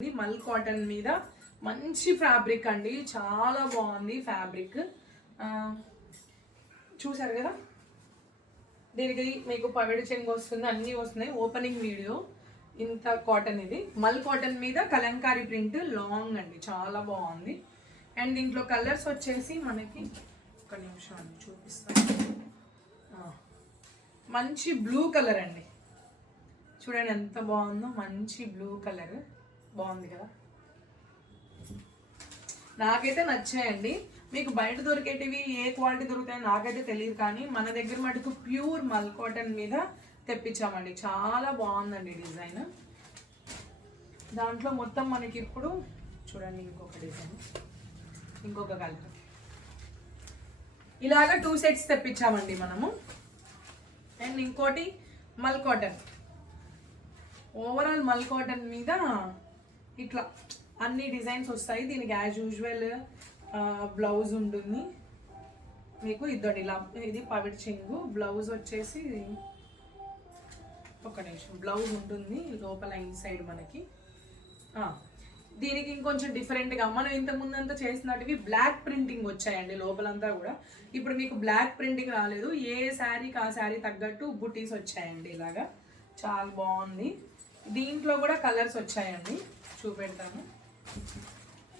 మల్ కాటన్ మీద మంచి ఫ్యాబ్రిక్ అండి, చాలా బాగుంది ఫ్యాబ్రిక్. చూసారు కదా, దీనికి మీకు పవిడి చెంగు వస్తుంది, అన్నీ వస్తున్నాయి. ఓపెనింగ్ వీడియో ఇంత కాటన్. ఇది మల్ కాటన్ మీద కలంకారీ ప్రింట్ లాంగ్ అండి, చాలా బాగుంది. అండ్ దీంట్లో కలర్స్ వచ్చేసి మనకి ఒక నిమిషం అండి చూపిస్తాను. మంచి బ్లూ కలర్ అండి, చూడండి ఎంత బాగుందో, మంచి బ్లూ కలర్ బాగుంది కదా. నాకైతే నచ్చాయండి. మీకు బయట దొరికేటివి ఏ క్వాలిటీ దొరుకుతాయో నాకైతే తెలియదు, కానీ మన దగ్గర మటుకు ప్యూర్ మల్ కాటన్ మీద తెప్పించామండి. చాలా బాగుందండి డిజైన్. దాంట్లో మొత్తం మనకి ఇప్పుడు చూడండి ఇంకొక డిజైన్, ఇంకొక కలర్, ఇలాగా 2 సెట్స్ తెప్పించామండి మనము. అండ్ ఇంకోటి మల్ కాటన్, ఓవరాల్ మల్ కాటన్ మీద ఇట్లా అన్ని డిజైన్స్ వస్తాయి. దీనికి యాజ్ యూజువల్ బ్లౌజ్ ఉంటుంది మీకు. ఇద్దరు ఇలా, ఇది పవిడి చెంగు. బ్లౌజ్ వచ్చేసి ఒక నిమిషం, బ్లౌజ్ ఉంటుంది లోపల ఇన్సైడ్ మనకి. దీనికి ఇంకొంచెం డిఫరెంట్గా మనం ఇంతకుముందు అంతా చేసినట్టువి బ్లాక్ ప్రింటింగ్ వచ్చాయండి లోపలంతా కూడా. ఇప్పుడు మీకు బ్లాక్ ప్రింటింగ్ రాలేదు, ఏ శారీకి ఆ శారీ తగ్గట్టు బుటీస్ వచ్చాయండి ఇలాగా. చాలా బాగుంది. దీంట్లో కూడా కలర్స్ వచ్చాయండి, చూపెడతాను.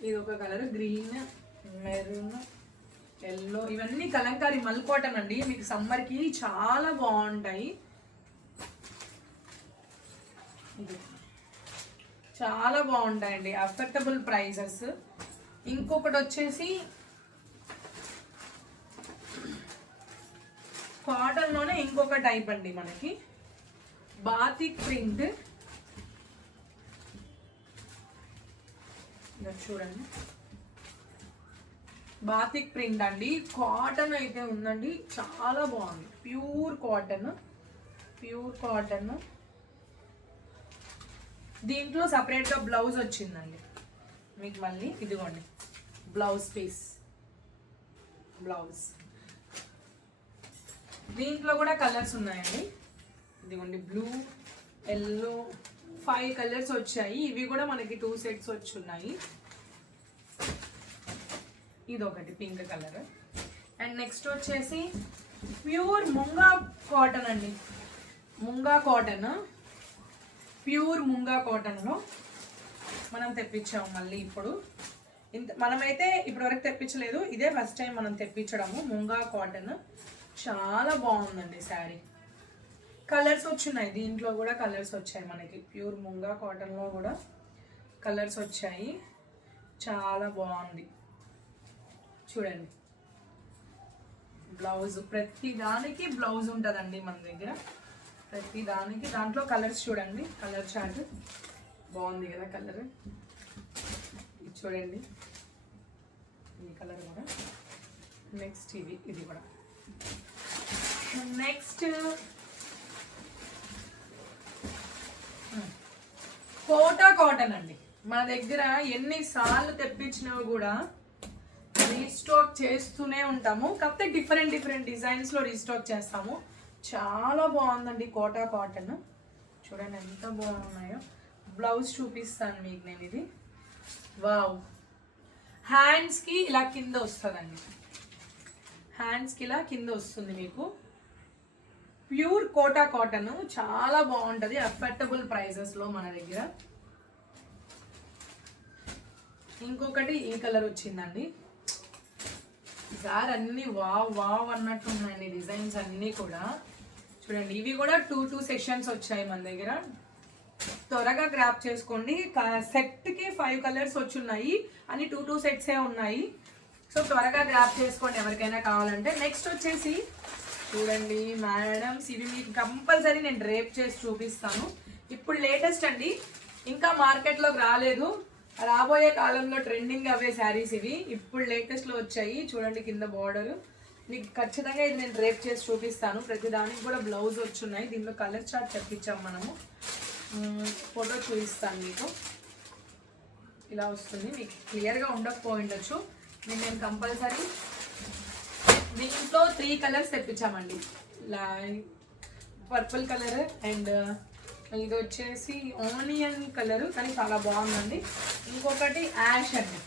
ఇది ఒక కలర్, గ్రీన్, మెరూన్, ఎల్లో. ఇవన్నీ కలంకారీ మల్ కాటన్ అండి, మీకు సమ్మర్కి చాలా బాగుంటాయి. చాలా బాగుంటాయండి, అఫోర్డబుల్ ప్రైజెస్. ఇంకొకటి వచ్చేసి కాటన్లోనే ఇంకొక టైప్ అండి మనకి, బాతిక్ ప్రింట్. చూడండి, బాతిక్ ప్రింట్ అండి, కాటన్ అయితే ఉందండి, చాలా బాగుంది. Pure cotton, pure cotton. దీంట్లో సపరేట్గా బ్లౌజ్ వచ్చిందండి మీకు. మళ్ళీ ఇదిగోండి బ్లౌజ్ పీస్, బ్లౌజ్. దీంట్లో కూడా కలర్స్ ఉన్నాయండి. ఇదిగోండి బ్లూ, ఎల్లో, 5 కలర్స్ వచ్చాయి. ఇవి కూడా మనకి 2 సెట్స్ వచ్చి ఉన్నాయి. ఇది ఒకటి పింక్ కలర్. అండ్ నెక్స్ట్ వచ్చేసి ప్యూర్ ముంగా కాటన్ అండి, ముంగా కాటన్, ప్యూర్ ముంగా కాటన్లో మనం తెప్పించాము మళ్ళీ. ఇప్పుడు మనమైతే ఇప్పటివరకు తెప్పించలేదు, ఇదే ఫస్ట్ టైం మనం తెప్పించడము. ముంగా కాటన్ చాలా బాగుందండి శారీ. కలర్స్ వచ్చున్నాయి, దీంట్లో కూడా కలర్స్ వచ్చాయి మనకి. ప్యూర్ ముంగా కాటన్లో కూడా కలర్స్ వచ్చాయి, చాలా బాగుంది. చూడండి బ్లౌజ్, ప్రతి దానికి బ్లౌజ్ ఉంటుందండి మన దగ్గర, ప్రతి దానికి. దాంట్లో కలర్స్ చూడండి, కలర్ చార్ట్ బాగుంది కదా కలర్. ఇది చూడండి, ఈ కలర్ కూడా. నెక్స్ట్ ఇది కూడా. నెక్స్ట్ కోటా కాటన్ అండి. మన దగ్గర ఎన్నిసార్లు తెప్పించినవి కూడా రీస్టాక్ చేస్తూనే ఉంటాము, కాకపోతే డిఫరెంట్ డిఫరెంట్ డిజైన్స్లో రీస్టాక్ చేస్తాము. చాలా బాగుందండి కోటా కాటన్, చూడండి ఎంత బాగున్నాయో. బ్లౌజ్ చూపిస్తాను మీకు నేను. ఇది వావ్, హ్యాండ్స్కి ఇలా కింద వస్తుందండి, హ్యాండ్స్కి ఇలా కింద వస్తుంది మీకు. ప్యూర్ కోటా కాటన్, చాలా బాగుంటుంది, అఫోర్డబుల్ ప్రైజెస్లో మన దగ్గర. ఇంకొకటి ఈ కలర్ వచ్చిందండి. ఈసారి అన్ని వావ్ వావ్ అన్నట్టు ఉన్నాయండి డిజైన్స్ అన్నీ కూడా. చూడండి, ఇవి కూడా 2 సెషన్స్ వచ్చాయి మన దగ్గర. త్వరగా గ్రాప్ చేసుకోండి. సెట్కి 5 కలర్స్ వచ్చున్నాయి, అని 2 సెట్సే ఉన్నాయి. సో త్వరగా గ్రాప్ చేసుకోండి ఎవరికైనా కావాలంటే. నెక్స్ట్ వచ్చేసి చూడండి మేడమ్స్, ఇవి మీకు కంపల్సరీ నేను డ్రేప్ చేసి చూపిస్తాను. ఇప్పుడు లేటెస్ట్ అండి, ఇంకా మార్కెట్లోకి రాలేదు, రాబోయే కాలంలో ట్రెండింగ్ అవే శారీస్ ఇవి. ఇప్పుడు లేటెస్ట్లో వచ్చాయి. చూడండి కింద బార్డర్, మీకు ఖచ్చితంగా ఇది నేను డ్రేప్ చేసి చూపిస్తాను. ప్రతి దానికి కూడా బ్లౌజ్ వచ్చున్నాయి. దీంట్లో కలర్ చార్ట్ తెప్పించాం మనము, ఫోటో చూపిస్తాను మీకు. ఇలా వస్తుంది, మీకు క్లియర్గా ఉండకపోయిండొచ్చు. నేను కంపల్సరీ దీంట్లో 3 కలర్స్ తెప్పించామండి. పర్పుల్ కలర్ అండ్ ఇది వచ్చేసి ఆనియన్ కలర్ కానీ చాలా బాగుందండి. ఇంకొకటి యాష్ అండి.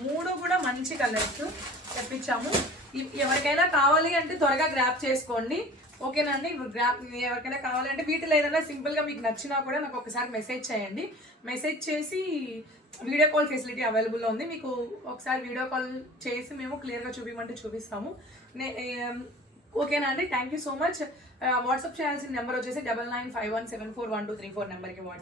3 కూడా మంచి కలర్స్ తెప్పించాము. ఎవరికైనా కావాలి అంటే త్వరగా గ్రాప్ చేసుకోండి, ఓకేనా అండి. ఎవరికైనా కావాలంటే వీటిలో ఏదైనా సింపుల్గా మీకు నచ్చినా కూడా నాకు ఒకసారి మెసేజ్ చేయండి. మెసేజ్ చేసి వీడియో కాల్ ఫెసిలిటీ అవైలబుల్లో ఉంది. మీకు ఒకసారి వీడియో కాల్ చేసి మేము క్లియర్గా చూపించమంటే చూపిస్తాము. ఓకేనా అండి. Thank you so much. WhatsApp చేయాల్సిన నెంబర్ వచ్చేసి 9951741234 నెంబర్కి వాట్సాప్